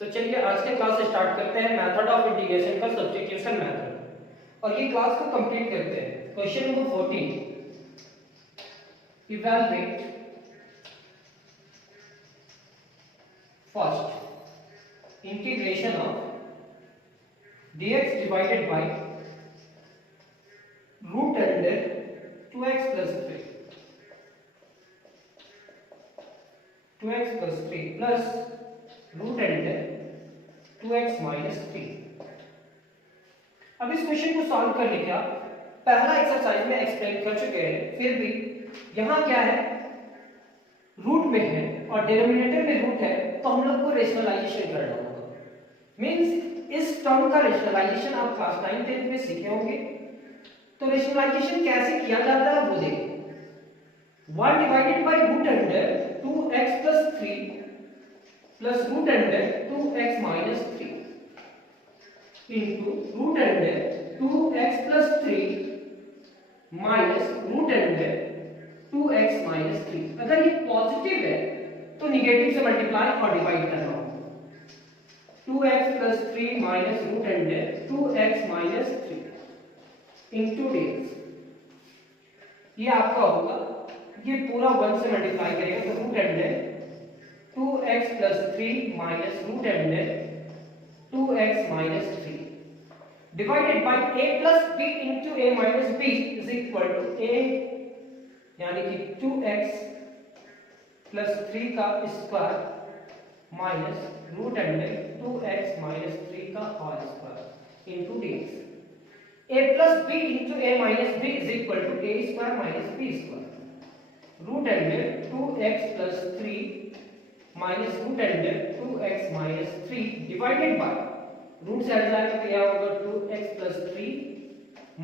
तो चलिए आज के क्लास स्टार्ट करते हैं मेथड ऑफ इंटीग्रेशन का सब्स्टिट्यूशन मेथड और ये क्लास को कंप्लीट करते हैं। Question number 14 evaluate first integration of dx divided by root under 2x plus 3 plus root under 2x minus 3। अब इस क्वेश्चन को सॉल्व करने का पहला एक्सरसाइज में एक्सप्लेन कर चुके हैं, फिर भी यहां क्या है, रूट में है और डिनोमिनेटर में रूट है, तो हम लोग को रेशनलाइजेशन करना होगा। मींस इस टर्म का रेशनलाइजेशन आप क्लास 9 10 में सीखे होंगे। तो रेशनलाइजेशन कैसे किया जाता है वो देखिए। 1 divided by root under 2x plus 3 plus root under 2x minus 3 into root under 2x plus 3 minus root under 2x minus 3। अगर ये पॉजिटिव है तो निगेटिव से मल्टीप्लाई और डिवाइड करना होगा। 2x plus 3 minus root under 2x minus 3 into dx। ये आपका होगा, ये पूरा 1 से मल्टीप्लाई करेंगे तो root under 2x plus 3 minus root under 2x minus 3 divided by a plus b into a minus b is equal to a, यानी कि 2x plus 3 का square minus root under 2x minus 3 का whole square into dx। a plus b into a minus b is equal to a square minus b square। Root under 2x plus 3 minus root under 2x minus 3 divided by root से हट जाएगा तो क्या होगा 2x plus 3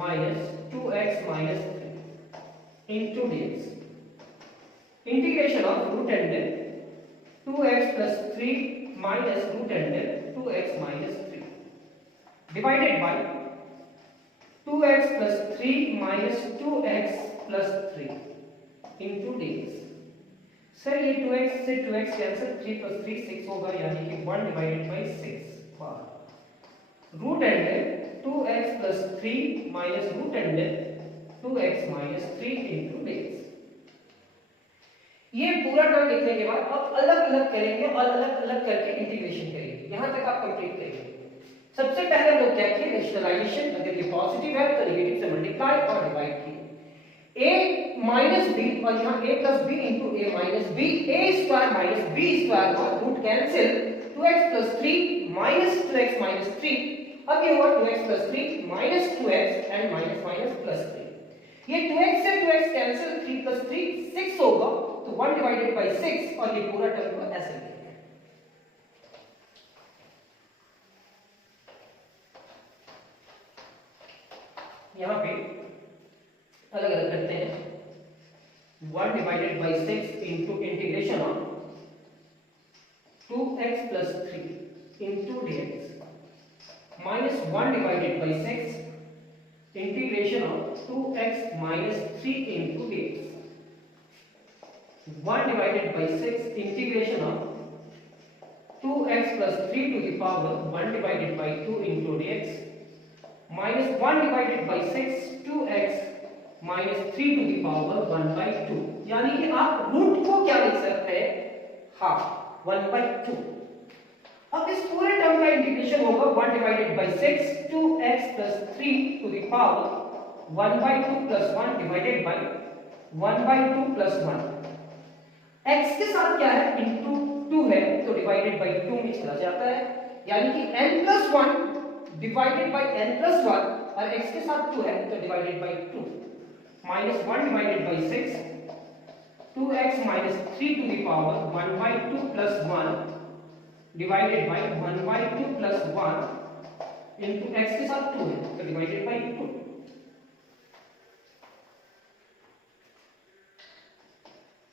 minus 2x minus 3 into dx। Integration of root under 2x plus 3 minus root under 2x minus 3 divided by 2x plus 3 minus 2x plus 3 into dx। Sir ये 2x से 2x cancel, 3 plus 3 6 होगा, यानी कि 1 divided by 6 for root under 2x plus 3 minus root under 2x minus 3 into dx। ये पूरा term लिखने के बाद आप अलग अलग करेंगे और अलग अलग करके इंटीग्रेशन करेंगे। यहां तक आप कंप्लीट करेंगे। सबसे पहले हम लोग क्या किए, रेशनलाइजेशन। अगर ये पॉजिटिव है तो नेगेटिव से मल्टीप्लाई और डिवाइड किए। a minus b और यहाँ a plus b into a minus b, a square minus b square का root cancel, 2x plus 3 minus 2x minus 3। अब ये हुआ 2x plus 3 minus 2x and minus minus plus 3। ये 2x से 2x cancel, 3 plus 3 6 होगा, तो 1 divided by 6 और ये पूरा टर्म को ऐसे लिखेंगे। यहाँ पे अलग अलग करते हैं। 1 divided by 6 into integration of 2x plus 3 into dx minus 1 divided by 6 integration of 2x minus 3 into dx। 1 divided by 6 integration of 2x plus 3 to the power 1 divided by 2 into dx minus 1 divided by 6 2x minus 3 to the power 1 by 2। यानी कि आप root को क्या लिख सकते हैं, half 1 by 2। अब इस पूरे टर्म का इंटीग्रेशन होगा 1 divided by 6 2x plus 3 to the power 1 by 2 plus 1 divided by 1 by 2 plus 1। x के साथ क्या है, into 2 है तो डिवाइडेड by 2 में चला जाता है, यानी कि n plus 1 divided by n plus 1 और x के साथ 2 है तो divided by 2 minus 1 divided by 6 2x minus 3 to the power 1 by 2 plus 1 divided by 1 by 2 plus 1 into x के साथ 2 है तो divided by 2।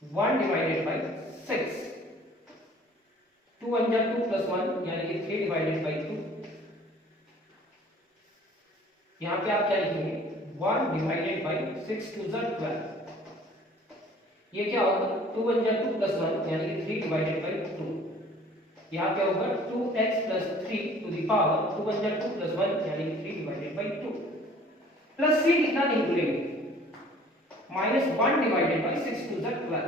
One divided by 6 2 1 जा 2 plus 1 यानी कि 3 divided by 2। यहाँ पे आप क्या लिखेंगे, 1 divided by 6 2 जा 12। ये क्या होगा, 2 1 जा 2 plus 1 यानी कि 3 divided by 2 यहाँ क्या होगा 2x plus 3 to the power 2 1 जा 2 प्लस 1 यानी कि 3 डिवाइडेड बाई 2 प्लस c लिखना नहीं भूलेंगे माइनस 1 डिवाइडेड बाई 6 2 जा 12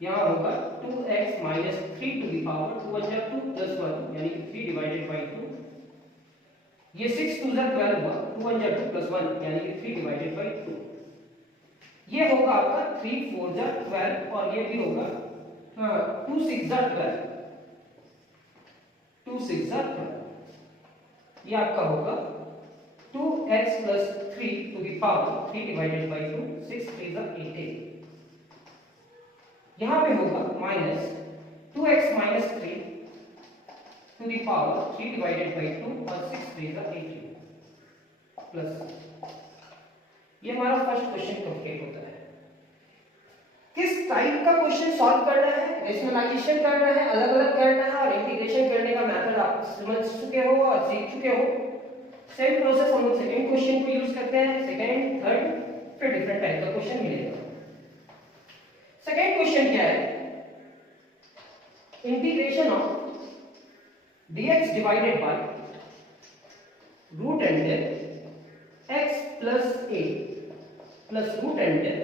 यहाँ होगा 2x minus 3 to the power 2 1 जा 2 प्लस 1 यानी कि 3 डिवाइडेड बाई 2 ये 6 2 जा 12 हुआ 2 1 जा 2 प्लस 1 यानी कि 3 डिवाइडेड बाई 2 ये होगा आपका 3 4 जा 12 और ये भी होगा 2 6 जा 12 2 6 जा 12 ये आपका होगा 2x plus 3 to the power 3 divided by 2 6 3 जा 18 यहाँ पे होगा minus 2x minus 3 to the power 3 divided by 2 और 6 3 जा 18 प्लस ये हमारा फर्स्ट क्वेश्चन कंप्लीट होता है। किस टाइप का क्वेश्चन सॉल्व करना है, रेशनलाइजेशन करना है, अलग अलग करना है और इंटीग्रेशन करने का मेथड आप समझ चुके हो और सीख चुके हो। सेम प्रोसेस हम लोग सेकंड क्वेश्चन को यूज करते हैं, सेकंड थर्ड फिर डिफरेंट टाइप का क्वेश्चन मिलेगा। सेकंड क्वेश्चन क्या है, integration of dx divided by root under x plus a plus root under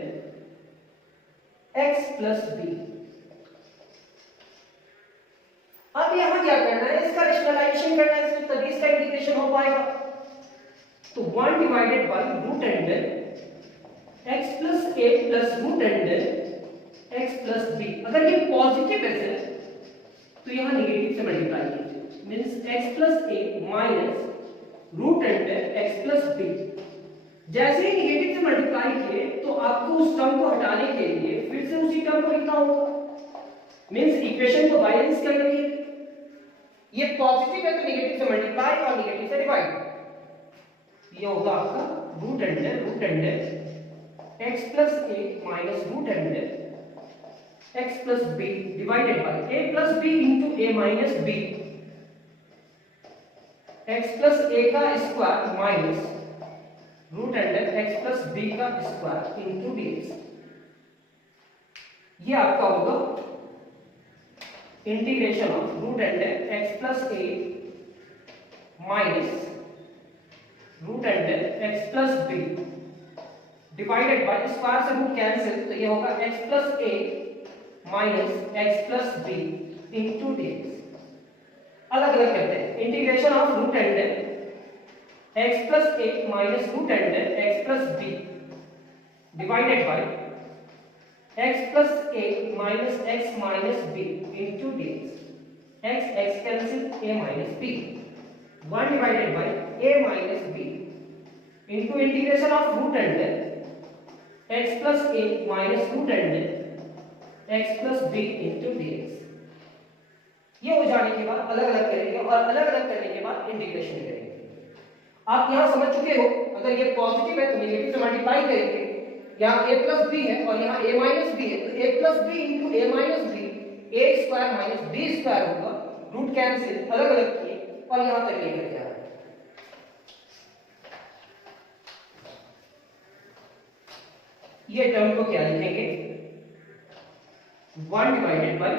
x plus b। अब यहां क्या करना है, इसका रेशनलाइजेशन करना है, इसमें तभी इसका इंटीग्रेशन हो पाएगा। तो 1 divided by root under x plus a plus root under x plus b। अगर ये पॉजिटिव है तो यहां नेगेटिव से मल्टीप्लाई कीजिए, means x plus a minus root under x plus b। जैसे ही नेगेटिव से मल्टीप्लाई किए तो आपको उस टर्म को हटाने के लिए फिर से उसी टर्म को लिखना होगा, मींस इक्वेशन को बैलेंस करने के लिए। ये पॉजिटिव है तो नेगेटिव से मल्टीप्लाई और नेगेटिव से डिवाइड। ये होगा आपका root under x plus a minus root under x plus b divided by a plus b into a minus b, x plus a का square minus root under x plus b का square into dx। ये आपका होगा integration of root under x plus a minus root under x plus b divided by square से root cancel, तो ये होगा x plus a minus x plus b into dx। अलग अलग करते हैं, integration of root under x plus a minus root under x plus b divided by x plus a minus x minus b into dx। x cancel, a minus b 1 divided by a minus b into integration of root under x plus a minus root under x plus b into dx। ये हो जाने के बाद अलग अलग करेंगे और अलग अलग करने के बाद इंटीग्रेशन करेंगे। आप यहां समझ चुके हो, अगर ये पॉजिटिव है तो नेगेटिव से मल्टीप्लाई करेंगे, यहाँ a प्लस b है और यहाँ a माइनस b है, तो a plus b into a minus b, a square minus b square होगा, रूट कैंसिल, अलग अलग किए और यहाँ तक लेकर के आ रहे हैं। ये टर्म को क्या लिखेंगे, 1 divided by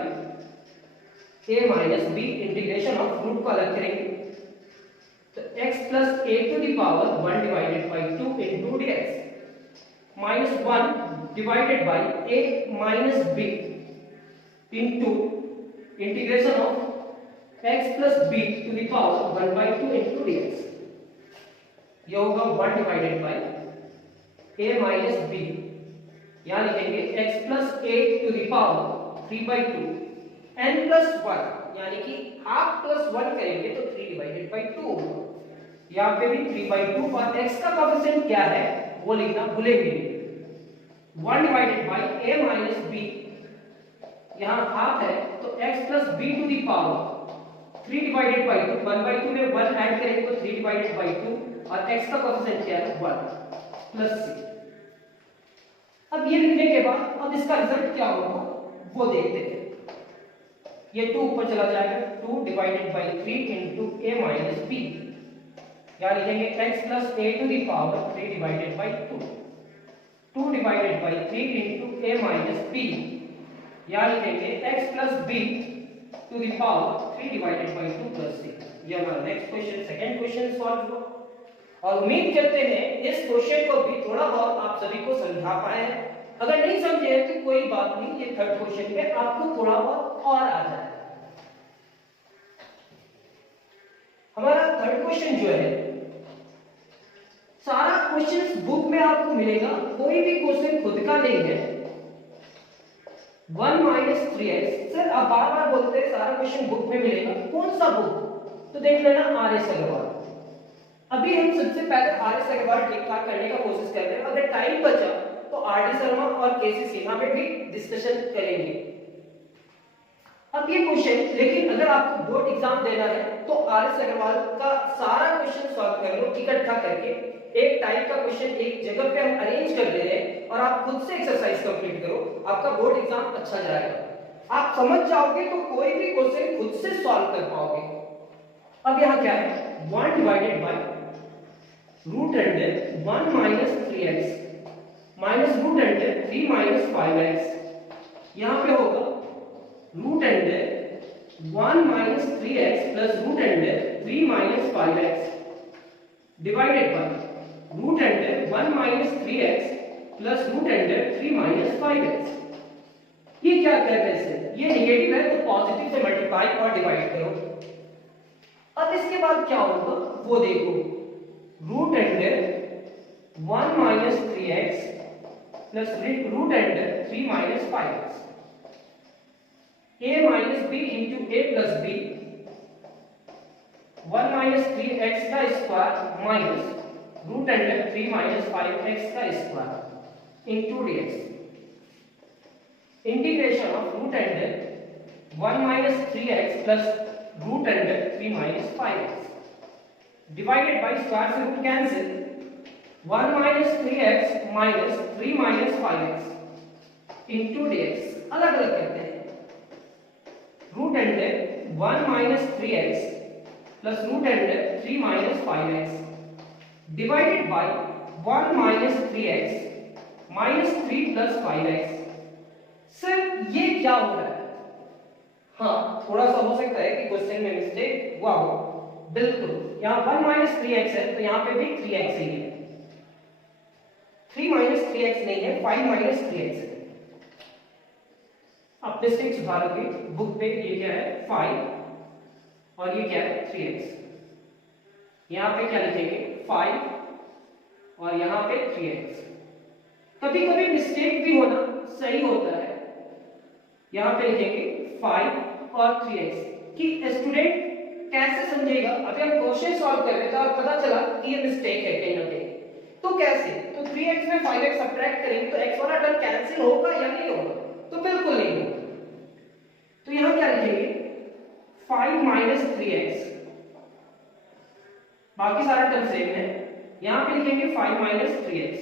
a minus b integration of root को अलग करेंगे, तो x plus a to the power 1 divided by 2 into dx minus 1 divided by a minus b into integration of x plus b to the power 1 by 2 into dx। यह होगा 1 divided by a minus b, यहाँ लिखेंगे x plus a to the power 3 by 2 n plus 1, यानी कि half plus 1 करेंगे तो 3 divided by 2 होगा। यहाँ पे भी 3 बाय 2 और x का कोएफिशिएंट क्या है वो लिखना भूलेंगे नहीं। 1 divided by a minus b, यहाँ हाफ है तो x plus b to the power 3 divided by 2, 1 by 2 में 1 ऐड करेंगे तो 3 डिवाइडेड बाय 2 और x का कोएफिशिएंट क्या है 1 प्लस c। अब ये लिखने के बाद अब इसका रिजल्ट क्या होगा वो देखते हैं। ये 2 ऊपर चला जाएगा, 2 divided by 3 into a minus b, यहाँ लिखेंगे x plus a to the power 3 divided by 2, 2 divided by 3 into a minus b, यहाँ लिखेंगे x plus b to the power 3 divided by 2 plus 3। ये हमारा next question, second question solve हुआ। और उम्मीद करते हैं इस क्वेश्चन को भी थोड़ा बहुत आप सभी को समझा पाए हैं। अगर नहीं समझे तो कोई बात नहीं, ये थर्ड क्वेश्चन में आपको थोड़ा बहुत और आ जाए। हमारा थर्ड क्वेश्चन जो है, सारा क्वेश्चन बुक में आपको मिलेगा, कोई भी क्वेश्चन खुद का नहीं है। 1 माइनस 3x। सर आप बार बार बोलते हैं सारा क्वेश्चन बुक में मिलेगा, कौन सा बुक? तो देख लेना आर.एस. अग्रवाल। अभी हम सबसे पहले आर.एस. अग्रवाल ठीक ठाक करने का कोशिश करते हैं। अगर टाइम बचा तो आर.डी. शर्मा और के.सी. सिन्हा पे भी डिस्कशन करेंगे। अब ये क्वेश्चन, लेकिन अगर आपको बोर्ड एग्जाम देना है तो आर.एस. अग्रवाल का सारा क्वेश्चन सॉल्व कर लो इकट्ठा करके। एक टाइप का क्वेश्चन एक जगह पे हम अरेंज कर दे रहे हैं और आप खुद से एक्सरसाइज कंप्लीट करो, आपका बोर्ड एग्जाम अच्छा जाएगा। आप समझ जाओगे तो कोई भी क्वेश्चन खुद से सॉल्व कर पाओगे। अब यहाँ क्या है, 1 divided by root under 1 minus 3x minus root under 3 minus 5x। यहाँ पे होगा root under 1 minus 3x plus root under 3 minus 5x divided by root under 1 minus 3x plus root under 3 minus 5x। ये क्या कर रहे हैं, ये negative है तो पॉजिटिव से मल्टीप्लाई और डिवाइड करो। अब इसके बाद क्या होगा वो देखो, root under 1 minus 3x plus root under 3 minus 5x। a minus b into a plus b, 1 minus 3x का square minus root under 3 minus 5x का square into dx। Integration of root under 1 minus 3x plus root under 3 minus 5x divided by square से root cancel, 1 minus 3x minus 3 minus 5x into dx। अलग अलग करते हैं, root under 1 minus 3x plus root under 3 minus 5x divided by 1 minus 3x minus 3 plus 5x। Sir ये क्या हो रहा है? हाँ थोड़ा सा हो सकता है कि क्वेश्चन में मिस्टेक हुआ हो, बिल्कुल। यहाँ 1 माइनस 3x है तो यहाँ पे भी 3x ही है, 3 माइनस 3x नहीं है, 5 माइनस 3x है। आप मिस्टेक सुधारोगे, बुक पे ये क्या है 5 और ये क्या है 3x। यहाँ पे क्या लिखेंगे 5 और यहाँ पे 3x। कभी कभी मिस्टेक भी होना सही होता है, यहाँ पे लिखेंगे 5 और 3x। कि स्टूडेंट कैसे समझेगा, अभी हम क्वेश्चन सॉल्व कर रहे थे और पता चला कि ये मिस्टेक है कहीं ना कहीं, तो कैसे? तो 3x में 5x सब्ट्रैक्ट करेंगे तो x वाला टर्म कैंसिल होगा या नहीं होगा? तो बिल्कुल नहीं होगा। तो यहाँ क्या लिखेंगे 5 माइनस 3x, बाकी सारा टर्म सेम है। यहाँ पे लिखेंगे 5 माइनस 3x,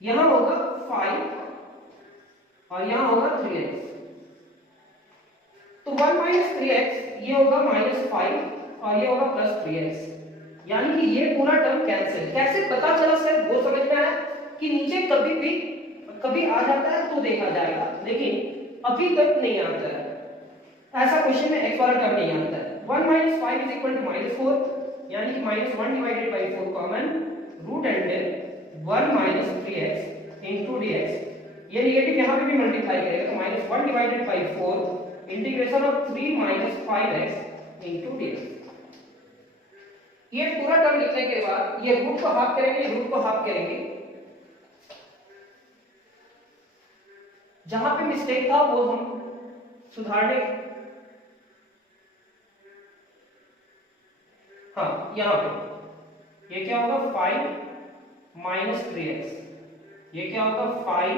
यहाँ होगा 5 और यहाँ होगा 3x। तो 1 माइनस 3x ये होगा माइनस 5 और ये होगा प्लस 3x, यानी कि ये पूरा टर्म कैंसिल। कैसे पता चला सर? वो समझ में आया कि नीचे कभी आ जाता है तो देखा जाएगा, लेकिन अभी तक नहीं आता है। ऐसा क्वेश्चन में x वाला टर्म नहीं आता है। 1 minus 5 is equal to minus 4, यानी कि minus 1 divided by 4 common, root under 1 minus 3x into dx। ये नेगेटिव यहाँ पे भी मल्टीप्लाई करेगा तो minus 1 divided by 4 integration of 3 minus 5x into dx। ये पूरा टर्म लिखने के बाद ये रूट को हाफ करेंगे, रूट को हाफ करेंगे। जहां पे मिस्टेक था वो हम सुधारने, हाँ यहां पे ये क्या होगा 5 माइनस 3x, ये क्या होगा 5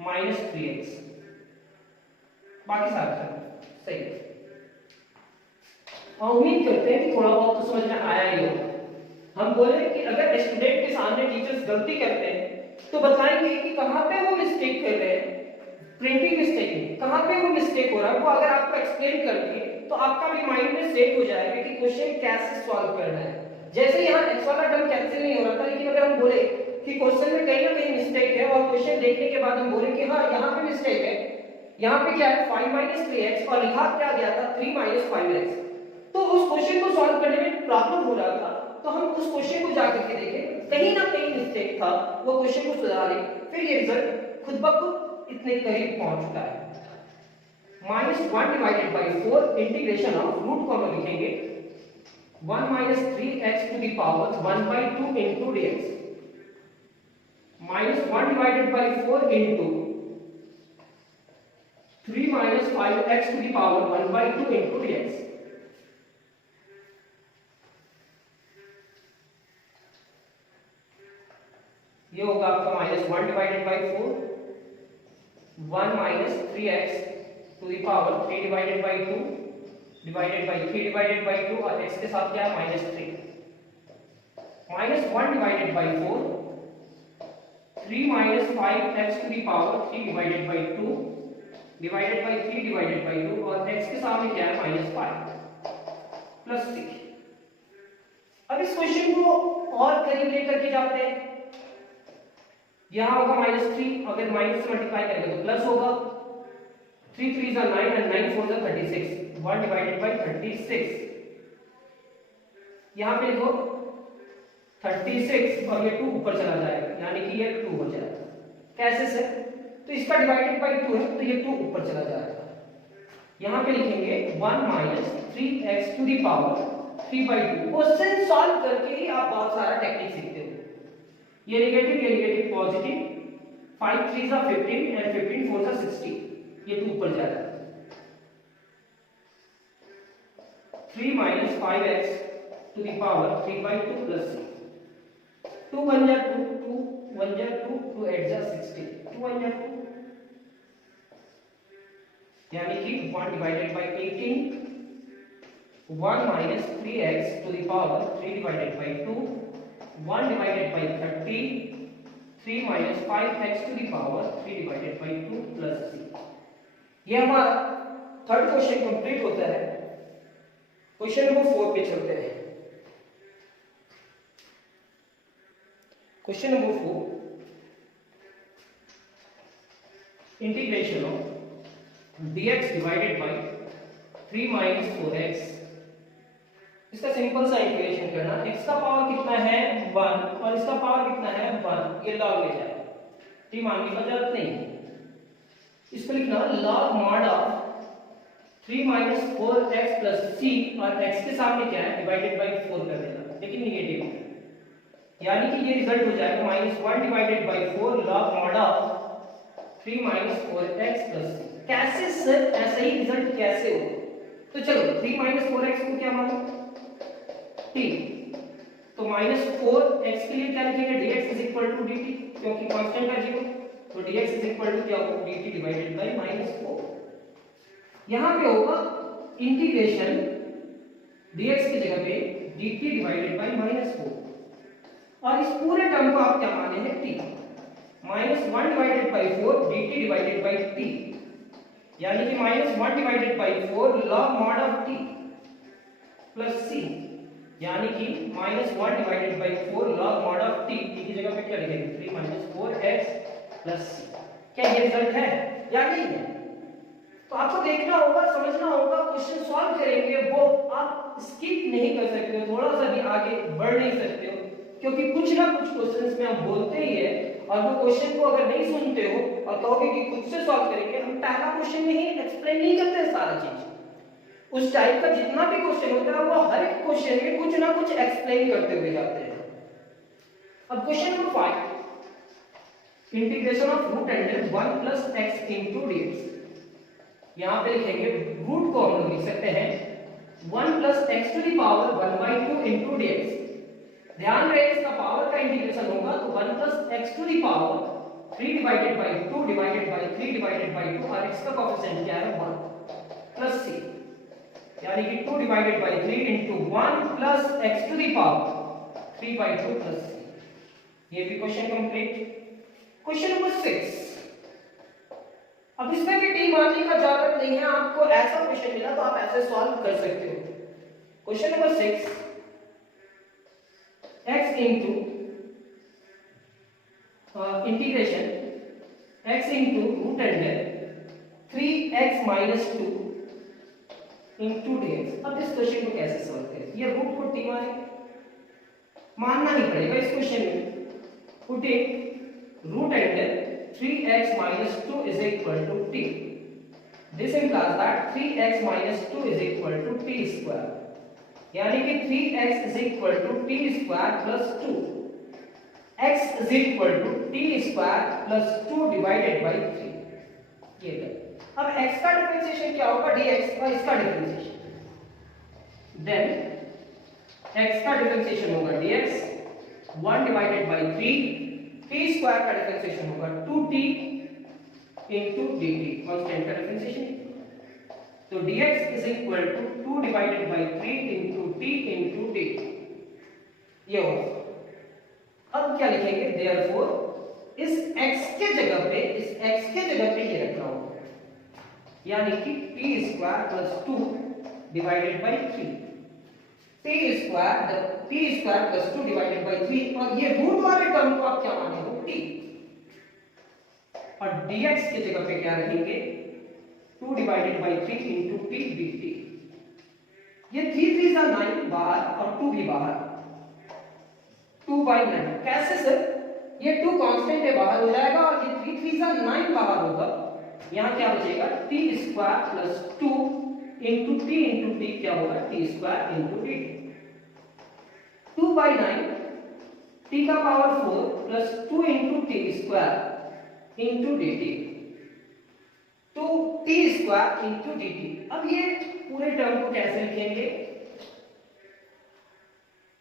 माइनस 3x, बाकी सारा सही है। उम्मीद करते हैं कि थोड़ा बहुत तो समझ में आया ही हो। हम बोले कि अगर स्टूडेंट के सामने टीचर्स गलती करते हैं तो बताएंगे कि कहां पे वो मिस्टेक कर रहे हैं, प्रिंटिंग मिस्टेक में कहां पे वो मिस्टेक हो रहा है, वो अगर आपको एक्सप्लेन कर दिए तो आपका भी माइंड में सेट हो जाएगा कि क्वेश्चन कैसे सॉल्व करना है। जैसे यहाँ x वाला टर्म कैंसिल नहीं हो रहा था, लेकिन अगर हम बोले कि क्वेश्चन में कहीं ना कहीं मिस्टेक है और क्वेश्चन देखने के बाद हम बोले कि हाँ यहाँ पे मिस्टेक है, यहाँ पे क्या है 5 माइनस 3x और लिखा क्या गया था 3 माइनस 5x। तो उस क्वेश्चन को सॉल्व करने में प्रॉब्लम हो रहा था, तो हम उस क्वेश्चन को जाकर के देखें, कहीं ना कहीं मिस्टेक था, वो क्वेश्चन को सुधारे, फिर ये रिजल्ट खुद ब खुद इतने करीब पहुंच चुका है। -1 divided by 4 integration of root को हम लिखेंगे 1 minus 3x to the power 1/2 into dx -1 divided by 4 into 3 minus 5x to the power 1/2 into dx। ये होगा आपका -1 divided by 4 1 minus 3x to the power 3 divided by 2 divided by 3 divided by 2 और x के साथ क्या है -3 -1 divided by 4 3 minus 5x to the power 3 divided by 2 divided by 3 divided by 2 और x के सामने क्या है -5 प्लस 6। अब इस क्वेश्चन को और करीब लेकर के जाते हैं, यहां होगा -3, अगर माइनस से मल्टीप्लाई करेंगे तो प्लस होगा, 3 3 9 and 9 4 36 1 divided by 36। यहां पे लिखो 36 और ये 2 ऊपर चला जाएगा, यानी कि ये 2 हो जाएगा। कैसे सर? तो इसका डिवाइडेड बाय 2 है तो ये 2 ऊपर चला जाएगा। यहां पे लिखेंगे 1 minus 3x to the power 3/2। Question solve करके ही आप बहुत सारा टेक्निक सीखते हो। ये नेगेटिव पॉजिटिव, 5 3 जा 15 एंड 15 4 जा 60, ये 2 ऊपर जाएगा। 3 minus 5x to the power 3/2 plus 6, 2 1 जा 2, 2 1 जा 2, 2 8 जा 16, 2 1 जा 2, यानी कि 1 divided by 18, 1 minus 3x to the power 3 divided by 2, 1 divided by 30, 3 minus 5x to the power 3 divided by 2 plus 6। ये हमारा थर्ड क्वेश्चन कंप्लीट होता है। क्वेश्चन नंबर 4 पे चलते हैं। Question number 4, integration of dx divided by 3 minus 4x। इसका simple सा integration करना, x का पावर कितना है 1 और इसका पावर कितना है 1, ये लॉग ले जाए, t मानने की जरूरत नहीं है। इसको लिखना log mod of 3 minus 4x plus c और x के सामने क्या है डिवाइडेड बाय 4 कर देना, लेकिन निगेटिव है, यानी कि ये रिजल्ट हो जाएगा -1 divided bye 4 log mod of 3 minus 4x plus c। कैसे सर, ऐसा ही रिजल्ट कैसे हो? तो चलो 3 माइनस 4x को क्या मानो t, तो -4x के लिए क्या लिखेंगे dx is equal to dt, क्योंकि कांस्टेंट है 0, तो dx इज इक्वल टू क्या होगा dt डिवाइडेड बाय -4। यहां पे होगा इंटीग्रेशन dx की जगह पे dt डिवाइडेड बाय -4 और इस पूरे टर्म को आप क्या माने हैं t, -1 divided bye 4 dt divided by t, यानी कि -1 divided bye 4 log mod of t plus c, यानी कि -1 divided bye 4 log mod of t की जगह पे क्या लिखेंगे 3 माइनस 4x प्लस c। क्या ये रिजल्ट है या नहीं है? तो आपको देखना होगा, समझना होगा, क्वेश्चन सॉल्व करेंगे वो आप स्किप नहीं कर सकते हो, थोड़ा सा भी आगे बढ़ नहीं सकते हो, क्योंकि कुछ ना कुछ क्वेश्चंस में हम बोलते ही है और वो क्वेश्चन को अगर नहीं सुनते हो और कहोगे कि खुद से सॉल्व करेंगे, हम पहला क्वेश्चन में ही एक्सप्लेन नहीं करते सारा चीज। उस टाइप का जितना भी क्वेश्चन होता है वो हर एक क्वेश्चन में कुछ ना कुछ एक्सप्लेन करते हुए जाते हैं। अब question number 5, integration of root under 1 plus x into dx। यहां पे लिखेंगे रूट को हम लोग लिख सकते हैं 1 plus x to the power 1/2 into dx। ध्यान रहे इसका पावर का इंटीग्रेशन होगा तो 1 plus x to the power 3 divided by 2 divided by 3 divided by 2 और x का कोएफिशिएंट क्या है 1 प्लस c, यानी कि 2 divided by 3 into 1 plus x to the power 3/2 plus c। ये भी क्वेश्चन कंप्लीट। क्वेश्चन नंबर 6, अब इसमें भी टी मारने का जरूरत नहीं है, आपको ऐसा क्वेश्चन मिला तो आप ऐसे सॉल्व कर सकते हो। Question number 6, x into integration x into root under 3x minus 2 into dx। अब इस क्वेश्चन को कैसे सॉल्व करें? ये रूट को t मानना ही पड़ेगा इस क्वेश्चन में। Putting root under 3x minus 2 is equal to t. This implies that 3x minus 2 is equal to t square. यानी कि 3x is equal to t square plus 2. x is equal to t square plus 2 divided by 3. ये अब x का differentiation क्या होगा? dx और इसका differentiation. Then x का डिफरेंशिएशन होगा dx 1 divided by 3, t square का डिफरेंशिएशन होगा 2t into dt, कांस्टेंट का डिफरेंशिएशन। तो dx is equal to 2 divided by 3 into t into dt। ये होगा। अब क्या लिखेंगे? therefore इस x के जगह पे ये रखना होगा, यानी कि t square plus 2 divided by 3, t square plus 2 divided by 3, और ये रूट वाले टर्म को आप क्या माने हो? t। और dx की जगह पे क्या रखेंगे? 2 divided by 3 into t dt। ये 3 3 सा 9 बाहर और 2 भी बाहर, 2 by 9। कैसे सर? ये 2 कांस्टेंट है, बाहर हो जाएगा, और ये 3 3 सा 9 बाहर होगा। यहाँ क्या बचेगा? t square plus 2 into t क्या होगा? t square into dt। 2 by 9 t का power 4 plus 2 into t square into dt, तो t स्क्वायर into dt। अब ये पूरे टर्म को कैसे लिखेंगे?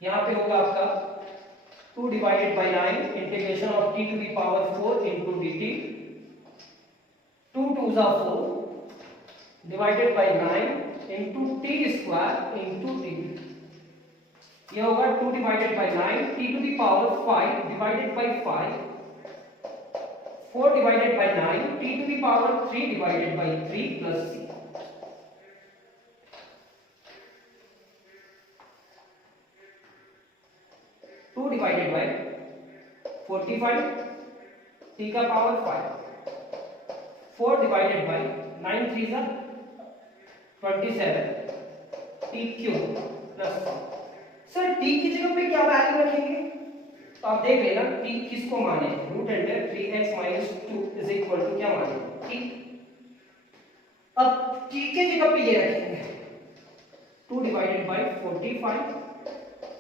यहाँ पे होगा आपका 2 divided by 9 integration of t to the power 4 into dt, 2 2 जा 4 divided by 9 into t square into dt। ये होगा 2 divided by 9 t to the power 5 divided by 5, 4 divided by 9 t to the power 3 divided by 3 plus c। Two divided by 45 t का power 5, 4 divided by 9 3 जा 27 t cube plus. Sir t की जगह पे क्या value रखेंगे? तो आप देख लेना t किसको माने? Root under 3x minus 2 is equal to क्या माने? t। अब t के जगह पे ये रखेंगे 2 divided by 45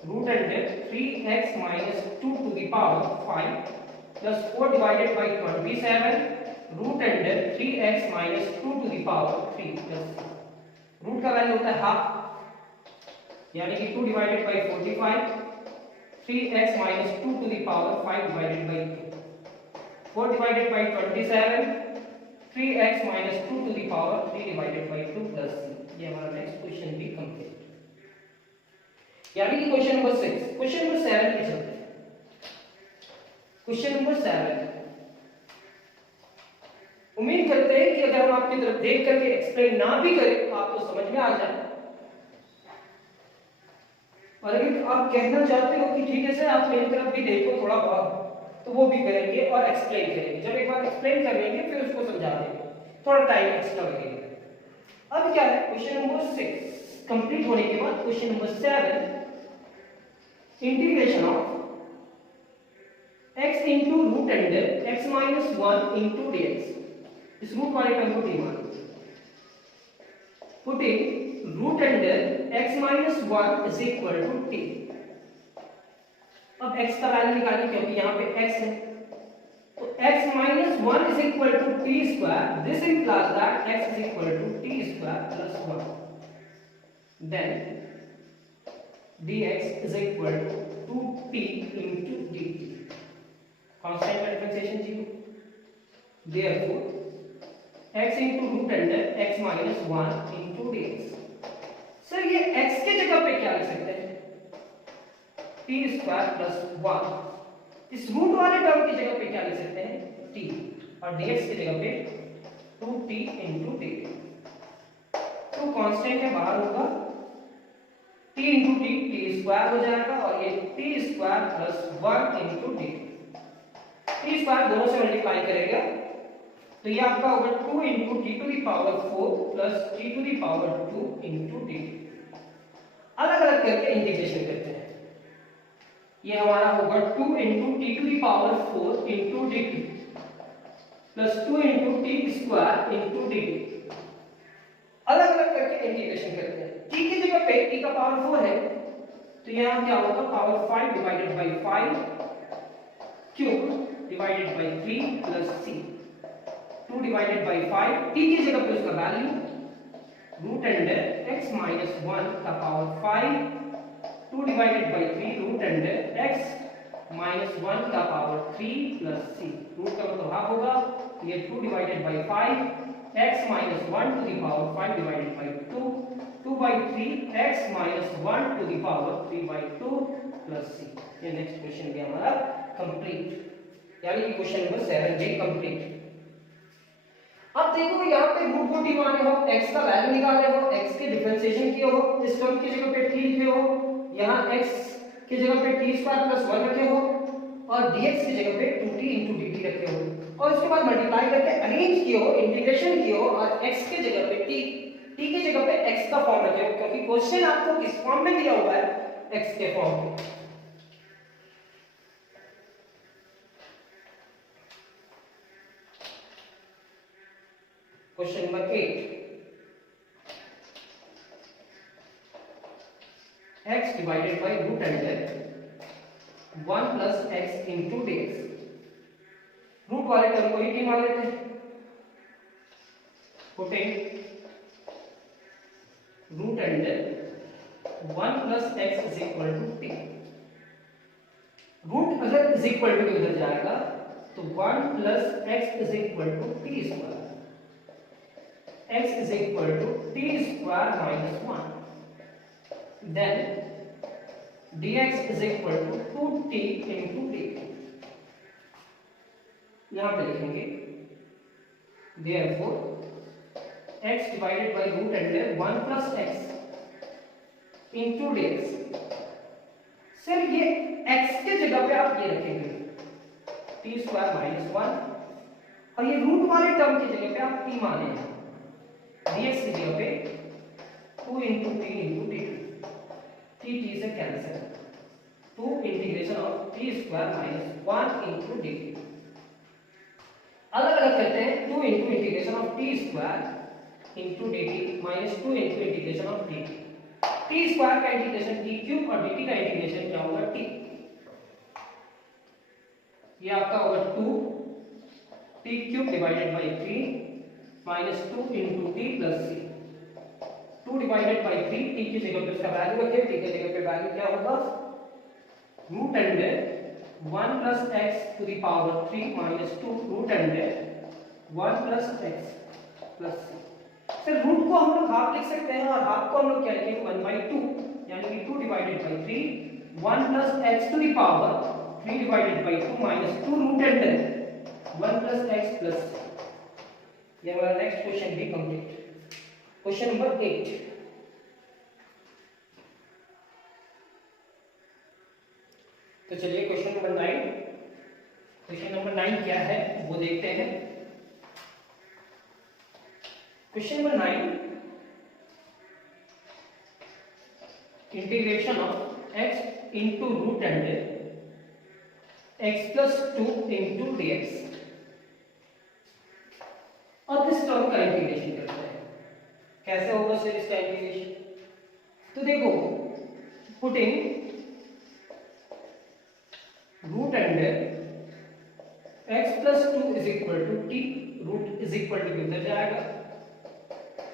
root under 3x minus 2 to the power 5 plus 4 divided by 27 root under 3x minus 2 to the power 3 plus root का वैल्यू होता है हाफ, यानी कि 2 divided by 45 3x minus 2 to the power 5 divided by 2, 4 divided by 27 3x minus 2 to the power 3 divided by 2 plus c। ये हमारा next question भी complete. यानी कि क्वेश्चन नंबर 6। क्वेश्चन नंबर 7 पे चलते हैं। क्वेश्चन नंबर 7, उम्मीद करते हैं कि अगर हम आपकी तरफ देख करके एक्सप्लेन ना भी करें तो आपको समझ में आ जाए, और अगर आप कहना चाहते हो कि ठीक है सर आप मेरी तरफ भी देखो थोड़ा बहुत, तो वो भी करेंगे और एक्सप्लेन करेंगे। जब एक बार एक्सप्लेन कर लेंगे फिर उसको समझा देंगे, थोड़ा टाइम एक्स्ट्रा लगेगा। अब क्या है? क्वेश्चन नंबर 6 कंप्लीट होने के बाद question number 7, integration of x into root under x minus 1 into dx। इस रूट वाले टर्म को t मान putting root under x minus 1 is equal to t। अब x का वैल्यू निकालिए क्योंकि यहाँ पे x है, तो x minus 1 is equal to t square. This implies that x is equal to t square plus 1। Then dx is equal to 2t into dt, constant का differentiation 0। therefore x into root under x minus 1 into dx। Sir ये x के जगह पे क्या लिख सकते हैं? t square plus 1। इस रूट वाले टर्म की जगह पे क्या लिख सकते हैं? t, और dx की जगह पे 2t into dt। तो कांस्टेंट है बाहर होगा, t into t स्क्वायर हो जाएगा, और ये t square plus 1 into dt। t square दोनों से मल्टीप्लाई करेगा तो ये आपका होगा 2 into t to the power 4 plus t to the power 2 into d. अलग अलग करके इंटीग्रेशन करते हैं। ये हमारा होगा 2 into t to the power 4 into d t plus 2 into t square into d t. अलग अलग करके इंटीग्रेशन करते हैं। टी की जगह पे टी का पावर 4 है तो यहाँ क्या होगा power 5 divided by 5 cube divided by 3 plus c 2 divided by 5 t की जगह पे उसका value root under x minus 1 का power 5 2 divided by 3 root under x minus 1 का पावर 3 प्लस सी रूट का मतलब हाफ होगा ये 2 divided by 5 x minus 1 to the power 5 divided by 2 2 by 3 x minus 1 to the power 3 by 2 plus c। ये next question भी हमारा complete, यानी कि क्वेश्चन नंबर 7 जी कंप्लीट। अब देखो यहाँ पे रूट को टी माने हो, x का वैल्यू निकाले हो, x के डिफरेंशिएशन किए हो, इस टर्म की जगह पे t लिखे हो, यहाँ x की जगह पे t स्क्वायर प्लस 1 रखे हो और dx की जगह पे 2t into dt रखे हो और उसके बाद मल्टीप्लाई करके अरेंज किए हो, इंटीग्रेशन किए हो और x के जगह पे t की जगह पे x का फॉर्म रखे हो क्योंकि क्वेश्चन आपको किस फॉर्म में दिया हुआ है, x के फॉर्म में। Question number 8 x divided by root under 1 plus x into dx। Root वाले टर्म को ही मान लेते हैं। Putting root under 1 plus x is equal to t। Root अगर इज इक्वल टू उधर जाएगा तो 1 plus x is equal to t square, x is equal to t square minus 1, then dx is equal to 2t into dt। यहां पे लिखेंगे therefore x divided by root under 1 plus x into dx। Sir ये x के जगह पे आप ये रखेंगे t स्क्वायर माइनस 1 और ये रूट वाले टर्म की जगह पे आप t माने dx की जगह पे 2 into t into dt। t से cancel 2 integration of t square minus 1 into dt। अलग अलग करते हैं 2 into integration of t square into dt minus 2 into integration of dt। t square का इंटीग्रेशन t क्यूब और dt का integration क्या होगा t। ये आपका होगा 2 t cube divided by 3 minus 2 into t plus c 2 divided by 3 t की जगह पे उसका वैल्यू रखिए, t की जगह पे वैल्यू क्या होगा root under 1 plus x to the power 3 minus 2 root under 1 plus x plus c। Sir root को हम लोग हाफ लिख सकते हैं और हाफ को हम लोग क्या लिखेंगे 1/2 यानी कि 2 divided by 3 1 plus x to the power 3 divided by 2 minus 2 root under 1 plus x plus. ये हमारा नेक्स्ट क्वेश्चन भी कंप्लीट। क्वेश्चन नंबर 8 तो चलिए क्वेश्चन नंबर 9। क्वेश्चन नंबर 9 क्या है वो देखते हैं। Question number 9 integration of x into root under x plus 2 into dx और इस टर्म का इंटीग्रेशन करते हैं। कैसे होगा सर इसका इंटीग्रेशन? तो देखो putting root under x plus 2 is equal to t, root is equal to किधर जाएगा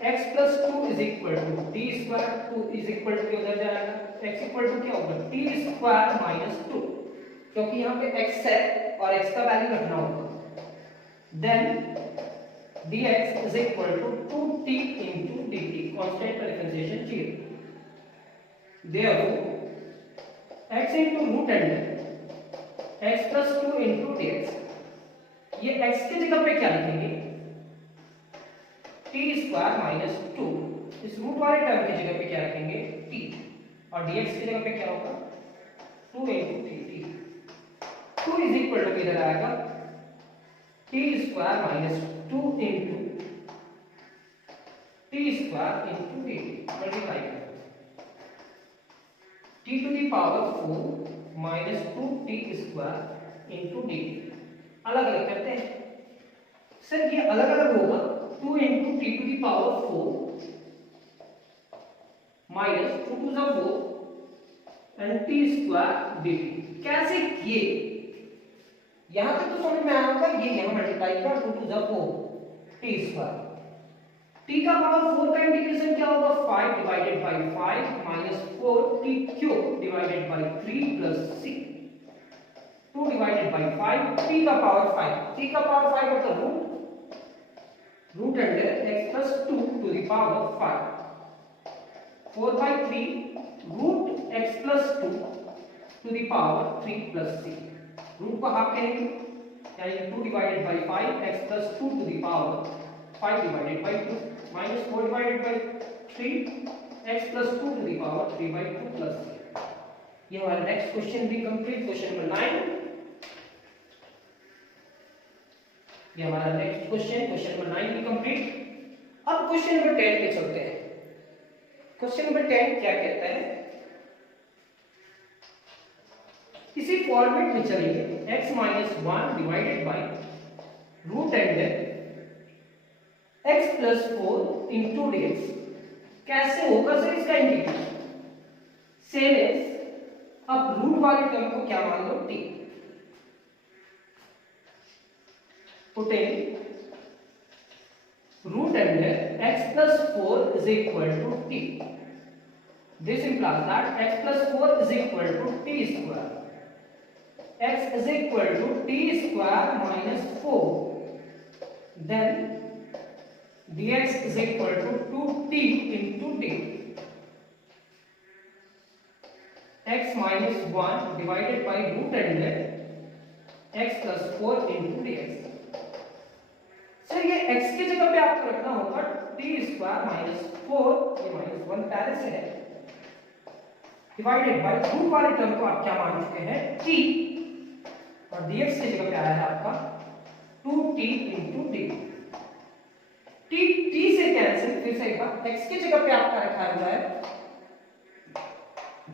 x plus 2 is equal to t square, 2 is equal to उधर जाएगा x इक्वल टू क्या होगा t स्क्वायर माइनस 2 क्योंकि यहाँ पे x है और x का वैल्यू रखना होगा। Then dx is equal to 2t into dt, constant का differentiation 0। Therefore x into root under x plus 2 into dx। ये x की जगह पे क्या लिखेंगे t स्क्वायर माइनस 2, इस रूट वाले टर्म की जगह पे क्या रखेंगे t और dx की जगह पे क्या होगा 2 into 3t। 2 is equal to किधर आएगा t square minus 2 t square into d multiply करें t to the power 4 minus 2t square into d. अलग अलग करते हैं सर, ये अलग अलग होगा 2 into t to the power 4 minus 2 to the 4 and t square d. कैसे किए यहां तक तो समझ में आया होगा। ये यहां मल्टीप्लाई किया 2 to the 4 t square, t का पावर 4 का इंटीग्रेशन क्या होगा 5 divided by 5 minus 4 t cube divided by 3 plus 6 2 divided by 5 t का पावर 5, टी का पावर 5 मतलब root under x plus 2 to the power 5 4 by 3 root x plus 2 to the power 3 plus 6। Root को half करेंगे यानी 2 divided by 5 x plus 2 to the power 5 divided by 2 minus 4 divided by 3 x plus 2 to the power 3 by 2 plus 6। ये हमारा next question भी complete, question number 9। ये हमारा next question, question number 9 भी complete. अब क्वेश्चन नंबर 10 पे चलते हैं। क्वेश्चन नंबर 10 क्या कहता है, इसी फॉर्मेट में चलेंगे x minus 1 divided by root under x plus 4 into dx। कैसे होगा सर इसका इंटीग्रेशन, सेम एज अब रूट वाले टर्म को क्या मान लो t, पुटिंग root under x plus 4 is equal to t. This implies that x plus 4 is equal to t square. X is equal to t square minus 4. Then dx is equal to 2t into d. X minus 1 divided by root under x plus 4 into dx. Sir ये x की जगह पे आपको रखना होगा t square minus 4, ये minus 1 पहले से है, डिवाइडेड बाय रूट वाले टर्म को आप क्या मान चुके हैं t, और dx की जगह पे आया है आपका 2t into d। t से कैंसिल, फिर से एक बार x की जगह पे आपका रखा हुआ है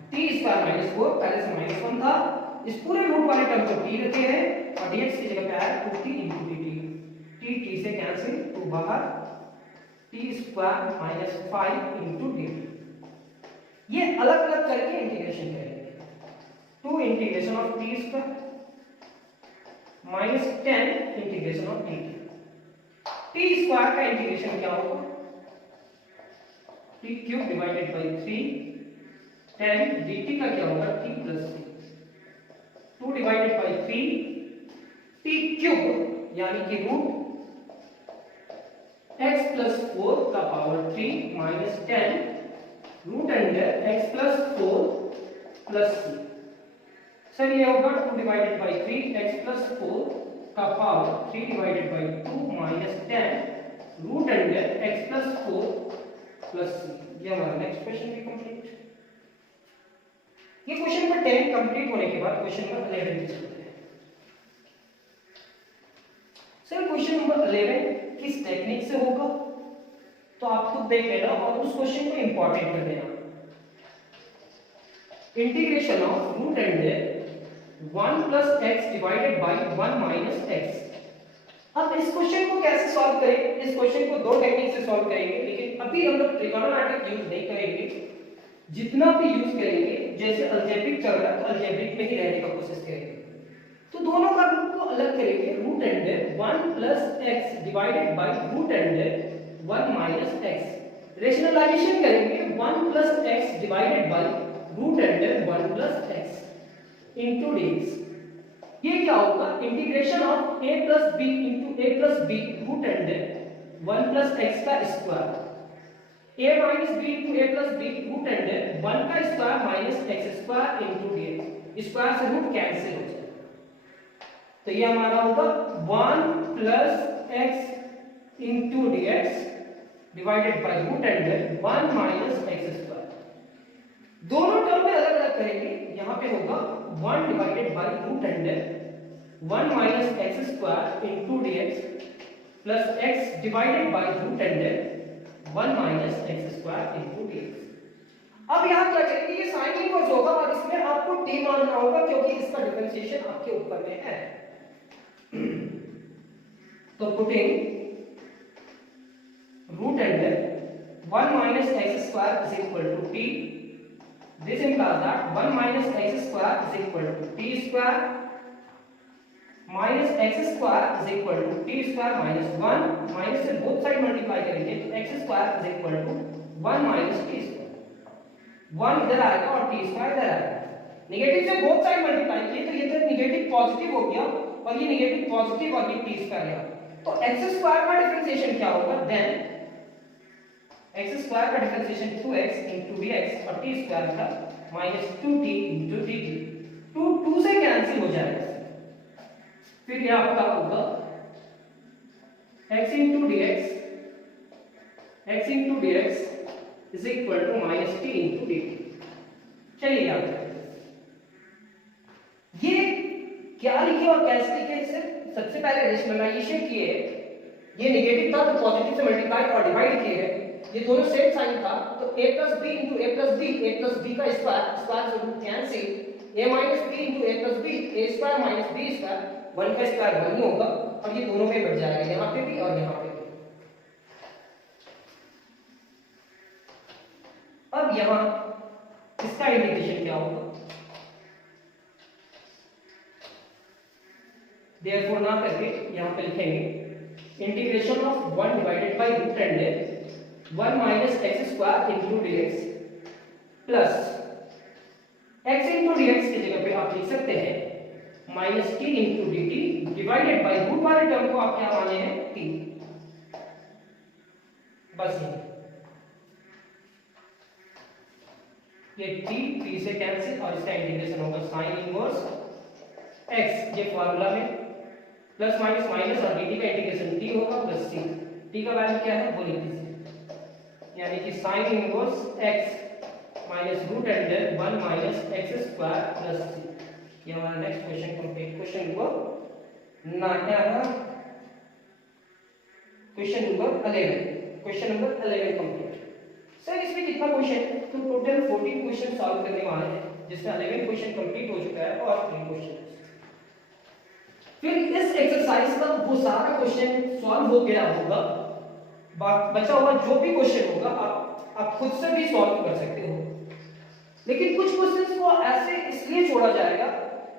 t स्क्वायर माइनस 4, पहले से माइनस 1 था, इस पूरे रूट वाले टर्म को t रखे हैं और dx की जगह पे आया 2t into dt। t से कैंसिल, तो बाहर t square minus 5 into d. ये अलग अलग करके इंटीग्रेशन करेंगे, 2 integration of t square minus 10 integration of dt। t square का इंटीग्रेशन क्या होगा t cube divided by 3 10 dt का क्या होगा t plus 2 divided by 3 t cube यानी कि रूट x प्लस 4 का power 3 minus 10 root under x plus 4 plus 3। Sir ये होगा 2 डिवाइडेड बाय 3 x प्लस 4 का power 3 divided by 2 minus 10 root under x plus 4 plus 3। ये हमारा नेक्स्ट क्वेश्चन भी complete. ये क्वेश्चन नंबर 10 कंप्लीट होने के बाद क्वेश्चन नंबर 11 पे चलते हैं। सर क्वेश्चन नंबर 11 किस टेक्निक से होगा तो आप खुद देख लेना और उस क्वेश्चन को इंपॉर्टेंट कर देना। Integration of root under 1 plus x divided by 1 minus x। अब इस क्वेश्चन को कैसे सॉल्व करें, इस क्वेश्चन को दो टेक्निक से सॉल्व करेंगे, लेकिन अभी हम लोग ट्रिगोनोमेट्रिक यूज नहीं करेंगे। जितना भी यूज करेंगे, जैसे अलजेब्रिक चल रहा है तो अलजेब्रिक में ही रहने का कोशिश करेंगे। तो दोनों का रूट को अलग करेंगे, root under 1 plus x divided by root under 1 minus x। Rationalization करेंगे 1 plus x divided by root under 1 plus x into dx। ये क्या होगा integration of a plus b into a plus b root under 1 plus x का square, a minus b into a plus b root under 1 का square minus x square into dx। Square से root cancel हो जाए, तो ये हमारा होगा 1 plus x into dx divided by root under 1 minus x square. दोनों टर्म में अलग अलग करेंगे, यहाँ पे होगा 1 divided by root under 1 minus x square into dx plus x divided by root under 1 minus x square into dx। अब यहाँ क्या करेंगे, ये साइन इनवर्स होगा और इसमें आपको t मानना होगा क्योंकि इसका डिफरेंशिएशन आपके ऊपर में है। तो putting root under 1 minus x square is equal to t, this implies that 1 minus x square is equal to t square minus x square is equal to t square minus 1, minus से both side multiply करेंगे तो x square is equal to 1 minus t square। 1 इधर आएगा और t square इधर आएगा। Negative से both side multiply किए तो ये तो नेगेटिव पॉजिटिव हो गया और ये नेगेटिव पॉजिटिव और ये t square गया। तो x square का डिफरेंशिएशन क्या होगा, देन x स्क्वायर का डिफरेंशिएशन 2x into dx और t स्क्वायर का minus 2t into dt। 2 से कैंसिल हो जाएगा, फिर ये आपका होगा x into dx is equal to minus t into dt। चलिए याद करें ये क्या लिखे और कैसे लिखे, इसे सबसे पहले रेशनलाइजेशन किए, ये नेगेटिव था तो पॉजिटिव से मल्टीप्लाई और डिवाइड किए हैं, ये दोनों सेम साइन था तो a plus b into a plus b का स्क्वायर से root cancel, a minus b into a plus b, a square minus b square, 1 का स्क्वायर 1 ही होगा और ये दोनों में बढ़ जाएगा, यहाँ पे भी और यहाँ पे भी। अब यहाँ इसका इंटीग्रेशन क्या होगा, देयरफॉर ना करके यहाँ पे लिखेंगे integration of 1 divided by root under 1 minus x square into dx plus x into dx की जगह पे आप लिख सकते हैं minus t into dt divided by root वाले टर्म को आप क्या माने हैं t, बस ये t से कैंसिल और इसका इंटीग्रेशन होगा sin इनवर्स x, ये फार्मूला में प्लस माइनस माइनस और dt का इंटीग्रेशन t होगा प्लस c, t का वैल्यू क्या है वो लिख दीजिए, यानी कि sin inverse x minus root under 1 minus x square plus c। ये हमारा next question complete. Question number ना क्या है, क्वेश्चन नंबर 11 कंप्लीट। सर इसमें कितना क्वेश्चन है, तो टोटल 14 क्वेश्चन सॉल्व करने वाले हैं जिसमें 11 क्वेश्चन कंप्लीट हो चुका है और 3 क्वेश्चन। फिर इस एक्सरसाइज का वो सारा क्वेश्चन सॉल्व हो गया होगा, बचा हुआ जो भी क्वेश्चन होगा आप खुद से भी सॉल्व कर सकते हो, लेकिन कुछ क्वेश्चंस को ऐसे इसलिए छोड़ा जाएगा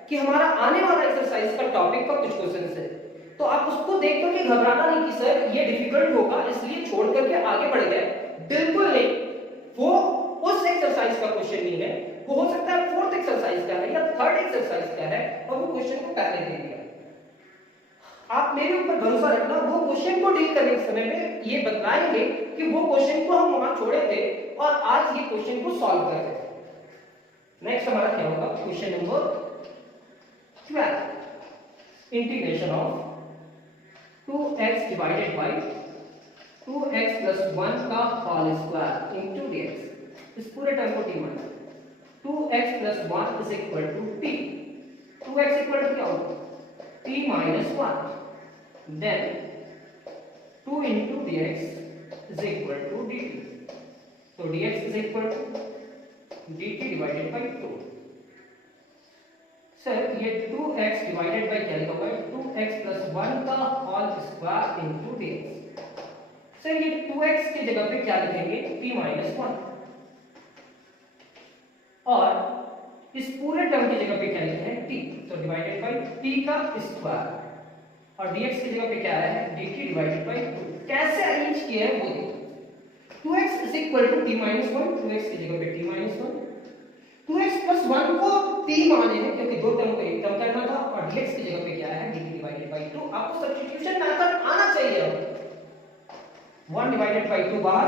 कि हमारा आने वाला एक्सरसाइज का टॉपिक का कुछ क्वेश्चंस है, तो आप उसको देख करके घबराना नहीं कि सर ये डिफिकल्ट होगा इसलिए छोड़ करके आगे बढ़ गए, बिल्कुल नहीं। वो उस एक्सरसाइज का क्वेश्चन नहीं है, वो हो सकता है 4th एक्सरसाइज का है या 3rd एक्सरसाइज का है और वो क्वेश्चन को पहले दे दिया। आप मेरे ऊपर भरोसा रखना, वो क्वेश्चन को डील करने के समय में ये बताएंगे कि वो क्वेश्चन को हम वहां छोड़े थे और आज ये क्वेश्चन को सॉल्व कर रहे हैं। नेक्स्ट हमारा क्या होगा, question number 12, integration of 2x divided by 2x plus 1 का होल स्क्वायर इनटू dx। इस पूरे टर्म को t माना, 2x plus 1 is equal to t, 2x equal to क्या होगा t minus 1, then 2 into dx is equal to dt, so dx is equal to dt divided by 2। Sir ये 2x divided by क्या लिखा हुआ है, 2x plus 1 का whole square into dx। Sir ये 2x की जगह पे क्या लिखेंगे t minus 1 और इस पूरे टर्म की जगह पे क्या लिखा है t, तो डिवाइडेड बाय t का स्क्वायर और dx की जगह पे क्या है dt डिवाइडेड बाय 2। कैसे अरेंज किया है वो देखो, 2x is equal to t minus 1, 2x की जगह पे t minus 1, 2x plus 1 को t माने हैं क्योंकि दो टर्म को एक टर्म करना था और dx की जगह पे क्या है dt डिवाइडेड बाय 2। आपको सब्स्टिट्यूशन मेथड आना चाहिए, 1 डिवाइडेड बाय 2 बार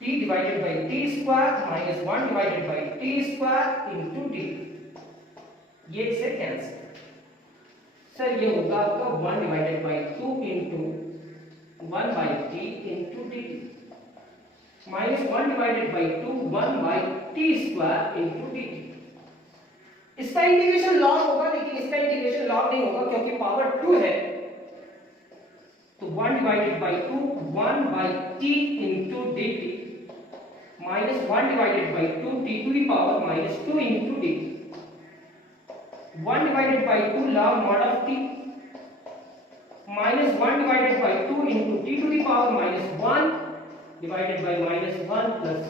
t divided by t square minus 1 divided by t square into dt, ये इसे कैंसिल। सर ये होगा आपका 1 divided by 2 into 1 by t into dt minus 1 divided by 2 1 by t square into dt। इसका integration log होगा लेकिन इसका integration log नहीं होगा क्योंकि पावर 2 है, तो 1 divided by 2 1 by t into d t minus 1 divided by 2 t to the power minus 2 into d 1 divided by 2 log mod of t minus 1 divided by 2 into t to the power minus 1 divided by minus 1 plus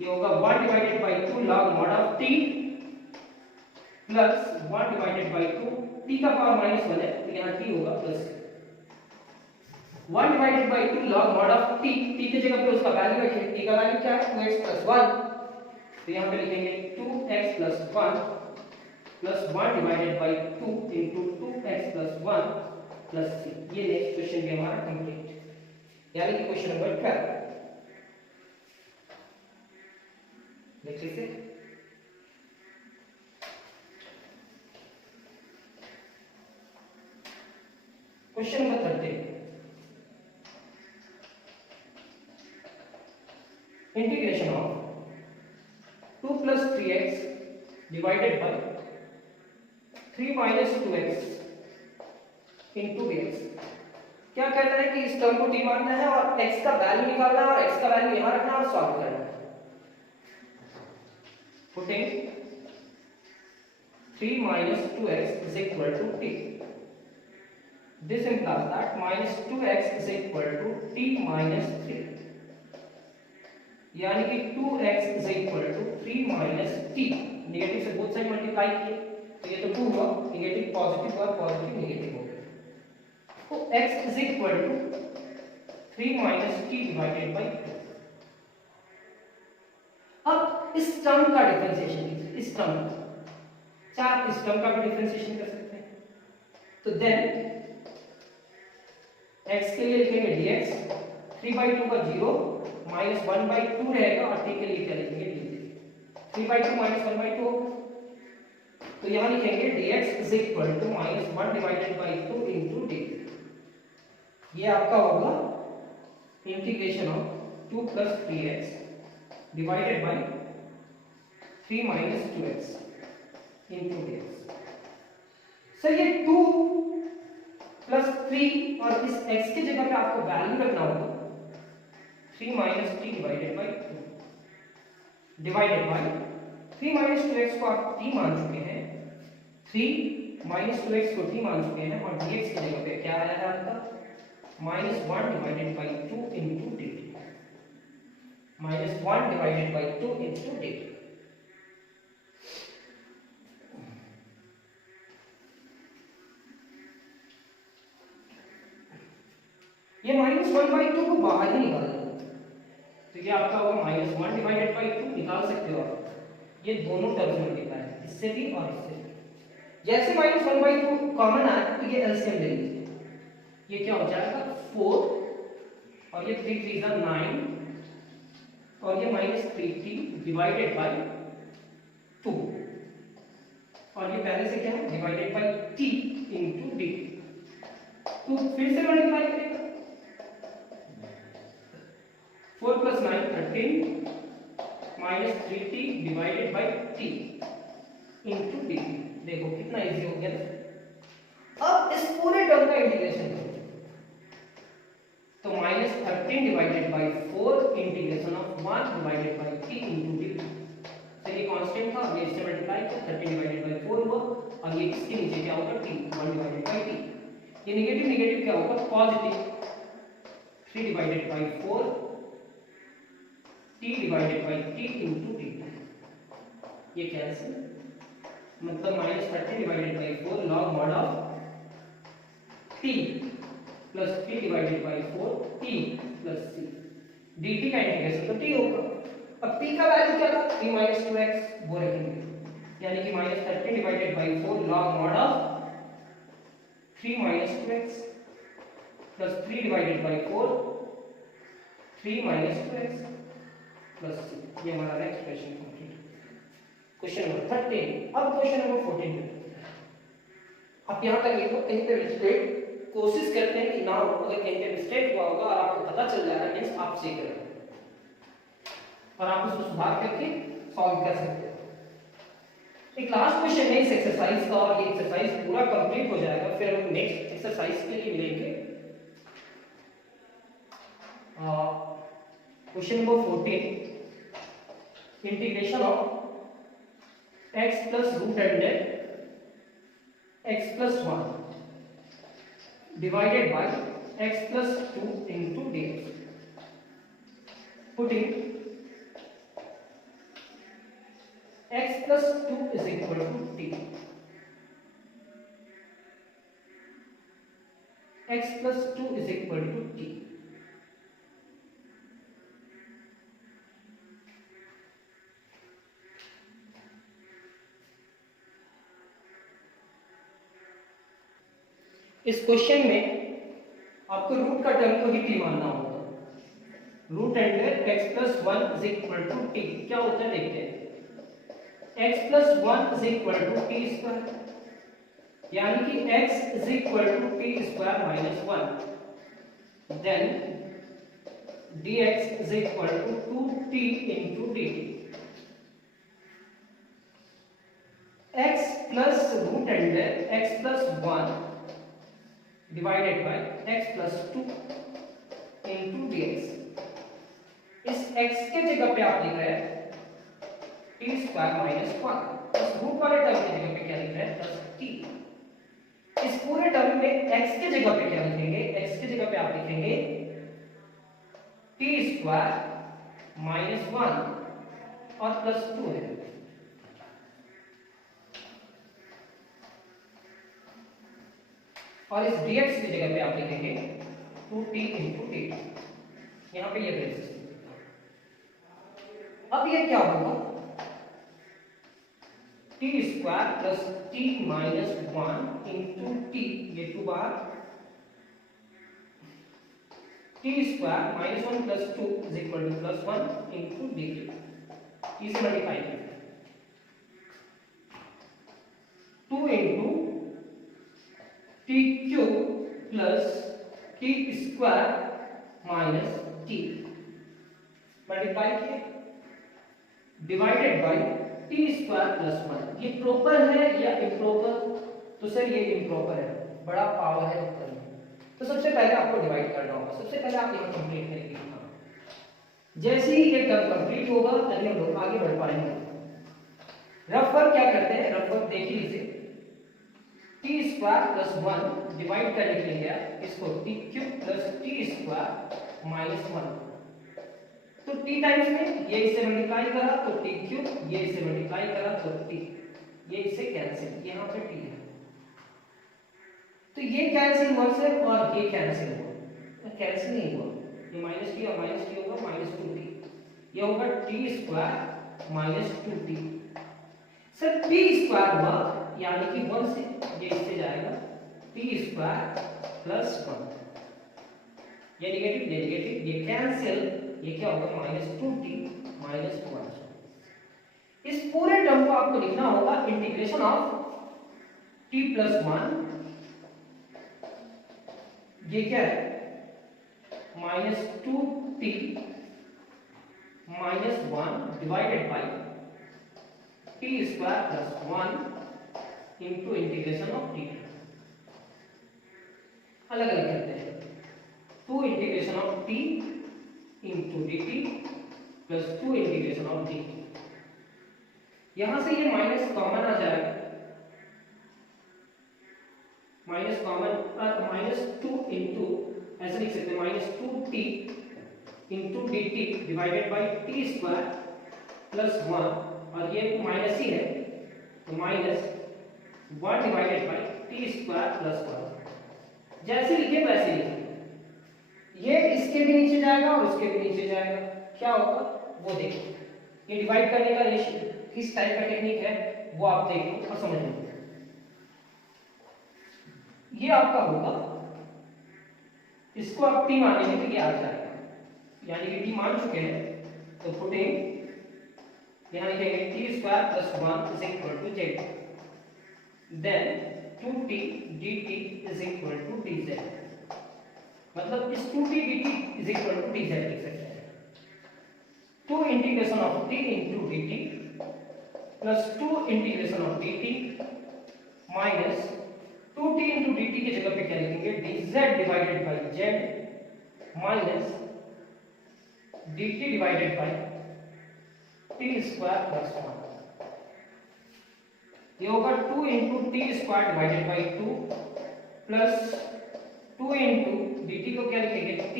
ये होगा 1 divided by 2 log mod of t plus 1 divided by 2 t का power minus 1 है तो यहाँ t होगा plus 1 divided by 2 log mod of t t की जगह पे उसका वैल्यू रखेंगे t का वैल्यू क्या है 2x प्लस 1 तो यहाँ पे लिखेंगे 2x plus 1 plus 1 divided by 2 into 2x plus 1 plus c ये नेक्स्ट क्वेश्चन भी हमारा कंप्लीट यानी कि क्वेश्चन नंबर 12 नेक्स्ट से question number 13 integration of 2 plus 3x divided by 3 minus 2x into dx क्या कहता है कि इस टर्म को t मानना है और x का वैल्यू निकालना है और x का वैल्यू यहां रखना है और सॉल्व करना है putting 3 minus 2x is equal to t. This implies that minus 2x is equal to t minus 3. यानी कि 2x is equal to 3 minus t. Negative से बोथ साइड मल्टीप्लाई किए तो ये तो 2 हुआ, नेगेटिव पॉजिटिव हुआ, पॉजिटिव नेगेटिव हो गया। तो x is equal to 3 minus t divided by 2. अब इस टर्म का डिफरेंशिएशन कीजिए, इस टर्म का चार इस टर्म का भी डिफरेंशिएशन कर सकते हैं। तो देन x के लिए लिखेंगे dx 3/2 का 0 माइनस 1/2 रहेगा और t के लिए क्या लिखेंगे dt 3/2 माइनस 1/2 तो यहां लिखेंगे dx is equal to minus 1 divided by 2 into dt ये आपका होगा integration of 2 plus 3x divided by 3 minus 2x into dx sir ये 2 प्लस 3 और इस x की जगह पे आपको वैल्यू रखना होगा 3 minus t divided by 2 divided by 3 minus 2x को आप t मान चुके हैं 3 माइनस 2x को t मान चुके हैं और dx की जगह पे क्या आया है आपका minus 1 divided by 2 into dt minus 1 divided by 2 into dt ये माइनस 1/2 को बाहर ही निकाल दो तो ये आपका होगा माइनस 1 डिवाइडेड बाई 2 निकाल सकते हो आप ये दोनों टर्म्स में लिखा है इससे भी और इससे भी जैसे माइनस 1/2 कॉमन आए तो ये एलसीएम ले लीजिए ये क्या हो जाएगा 4 और ये 3 3 9 और ये माइनस 3t डिवाइडेड बाई 2 और ये पहले से क्या है divided by t into dt तो फिर से मल्टीप्लाई करेगा 4 plus 9 13 minus 3t divided by t into dt देखो कितना इजी हो गया ना अब इस पूरे टर्म का इंटीग्रेशन करो तो minus 13 divided by 4 integration of 1 divided by t into dt तो ये कांस्टेंट था ये इससे मल्टीप्लाई किया 13 डिवाइडेड बाई 4 हुआ और ये इसके नीचे क्या होगा t 1 डिवाइडेड बाई t ये नेगेटिव नेगेटिव क्या होगा positive 3 divided by 4 t divided by t into dt ये कैंसिल मतलब minus 30 divided by 4 log mod of t plus 3 divided by 4 t plus c dt का इंटीग्रेशन तो t होगा अब t का वैल्यू क्या था 3 माइनस 2x वो रखेंगे यानी कि minus 30 divided by 4 log mod of 3 minus 2x plus 3 divided by 4 3 minus 2x plus c ये हमारा next question complete question number 13 अब क्वेश्चन नंबर 14 पे आप यहां तक लिखो कहीं पे मिस्टेक कोशिश करते हैं कि ना हो अगर कहीं पे मिस्टेक हुआ होगा और आपको पता चल जाएगा मींस आप सही कर रहे हैं और आप उसको सुधार करके सॉल्व कर सकते हैं एक लास्ट क्वेश्चन है इस एक्सरसाइज का और ये एक्सरसाइज पूरा कंप्लीट हो जाएगा फिर हम नेक्स्ट एक्सरसाइज के लिए मिलेंगे question number 14, integration of x plus root under x plus 1 divided by x plus 2 into dx. Putting x plus 2 is equal to t. X plus 2 is equal to t. इस question में आपको root का term को ही t मानना होगा. Root under x plus 1 is equal to t. क्या होता है देखते हैं. x plus 1 is equal to t square, यानी कि x is equal to t square minus 1. Then dx is equal to 2t into dt. x plus root under x plus 1 divided by x plus 2 into dx. इस x के जगह पे आप लिख रहे हैं t स्क्वायर माइनस 1. इस root वाले टर्म की जगह पे क्या लिख रहे हैं प्लस t. इस पूरे टर्म में x के जगह पे क्या लिखेंगे, x के जगह पे आप लिखेंगे t स्क्वायर माइनस 1 और प्लस 2 है. और इस dx की जगह पे आप लिखेंगे 2t into dt. यहां पे ये ब्रेसेस. अब ये क्या होगा, t square plus t minus 1 into t, ये 2 बार t square minus 1 plus 2 is equal to plus 1 into dt. t से मल्टीप्लाई करें 2 into t cube plus t square minus t multiply किए divided by t square plus 1. ये proper है या improper? तो sir ये इम्प्रॉपर है, बड़ा पावर है ऊपर में. तो सबसे पहले आपको डिवाइड करना होगा. सबसे पहले आप यहाँ कंप्लीट करेंगे. जैसे ही ये टर्म कंप्लीट होगा तभी हम लोग आगे बढ़ पाएंगे. रफ वर्क क्या करते हैं, रफ वर्क देख लीजिए. t स्क्वायर प्लस 1 डिवाइड करने के लिए इसको t cube plus t square minus 1. तो t टाइम्स में ये इससे मल्टीप्लाई करा तो t क्यूब, ये इससे मल्टीप्लाई करा तो t, ये इससे कैंसिल, यहाँ पे t है. तो ये कैंसिल हुआ सर और ये कैंसिल हुआ. कैंसिल नहीं हुआ, ये माइनस t और माइनस t होगा माइनस 2t. ये होगा t square minus 2t. Sir t square हुआ यानी कि 1 से ये इससे जाएगा t स्क्वायर प्लस 1. ये नेगेटिव नेगेटिव ये कैंसिल, ये क्या होगा माइनस 2t माइनस 1. इस पूरे टर्म को आपको लिखना होगा इंटीग्रेशन ऑफ t प्लस 1, ये क्या है minus 2t minus 1 divided by t square plus 1 into integration of t. अलग अलग करते हैं. 2 integration of t into dt plus 2 integration of dt. यहां से ये माइनस कॉमन आ जाएगा, माइनस कॉमन माइनस 2 इंटू ऐसे लिख सकते हैं minus 2t into dt divided by t square plus 1 और ये माइनस ही है तो minus 1 divided by t square plus 1. जैसे लिखे वैसे लिखे. ये इसके भी नीचे जाएगा और उसके भी नीचे जाएगा. क्या होगा वो देखो. ये डिवाइड करने का रेशियो किस टाइप का टेक्निक है वो आप देखो और समझ लो. ये आपका होगा, इसको आप t मान लेंगे तो ये आ जाएगा, यानी कि t मान चुके हैं तो पुटिंग यहाँ लिखेंगे t square plus 1 is equal to z. Then 2t dt is equal to dz. मतलब इस 2t dt is equal to dz लिख सकते हैं. 2 integration of t into dt plus 2 integration of dt minus 2t into dt की जगह पे क्या लिखेंगे dz divided by z minus dt divided by t square plus 1। ये होगा 2 into t square divided by 2 plus 2 into d T को क्या लिखेंगे t,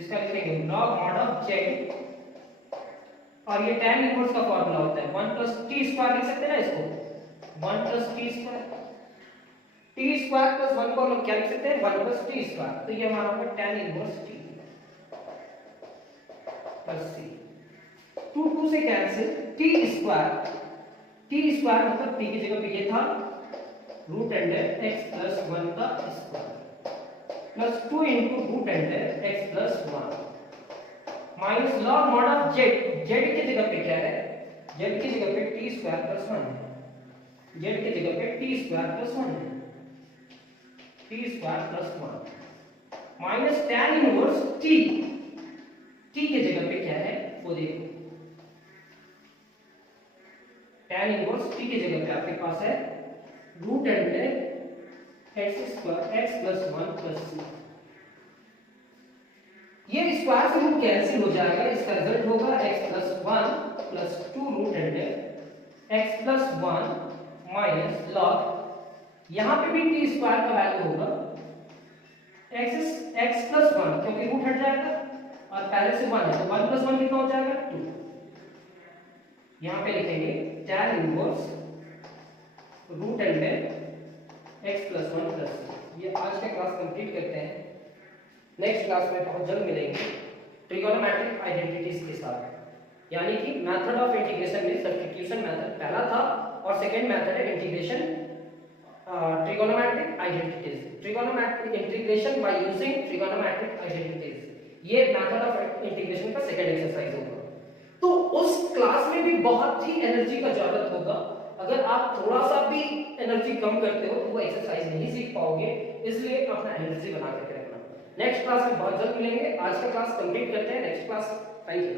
इसका लिखेंगे लॉग मॉड ऑफ z, और ये tan इनवर्स का फॉर्मूला होता है 1 प्लस टी स्क्वायर, लिख सकते हैं ना इसको 1 plus T square, T square plus 1 को हम लोग क्या लिख सकते हैं 1 प्लस टी स्क्वायर, तो ये हमारा होगा tan inverse t plus c। 2 2 से कैंसिल, टी स्क्वायर मतलब t की जगह पे ये था रूट अंडर x प्लस 1 का square plus 2 into root under x plus 1 minus log mod of z, z की जगह पे क्या है, z की जगह पे t स्क्वायर प्लस 1 है, z की जगह पे t स्क्वायर प्लस 1 है, t square plus 1 minus tan inverse t, t की जगह पे क्या है वो देखो, tan इनवर्स t की जगह पे आपके पास है root under x square x plus 1 plus c। ये स्क्वायर से रूट कैंसिल हो जाएगा, इसका रिजल्ट होगा x plus 1 plus 2 root under x plus 1 minus log, यहां पे भी t स्क्वायर का वैल्यू होगा x प्लस 1 क्योंकि रूट हट जाएगा और पहले से 1 है तो 1 प्लस 1 कितना हो जाएगा 2। यहां पे लिखेंगे tan inverse root under x plus 1 plus c। ये आज का क्लास कंप्लीट करते हैं, नेक्स्ट क्लास में बहुत जल्द मिलेंगे ट्रिगोनोमेट्रिक आइडेंटिटीज के साथ, यानी कि मेथड ऑफ इंटीग्रेशन में सब्स्टिट्यूशन मेथड पहला था और सेकंड मेथड है integration trigonometric identities, trigonometric integration by using trigonometric identities. ये मेथड ऑफ इंटीग्रेशन का सेकंड एक्सरसाइज होगा। तो उस क्लास में भी बहुत ही एनर्जी का जरूरत होगा, अगर आप थोड़ा सा भी एनर्जी कम करते हो तो वो एक्सरसाइज नहीं सीख पाओगे, इसलिए अपना एनर्जी बना करके रखना। नेक्स्ट क्लास में बहुत जल्द मिलेंगे, आज का क्लास कंप्लीट करते हैं, नेक्स्ट क्लास थैंक यू।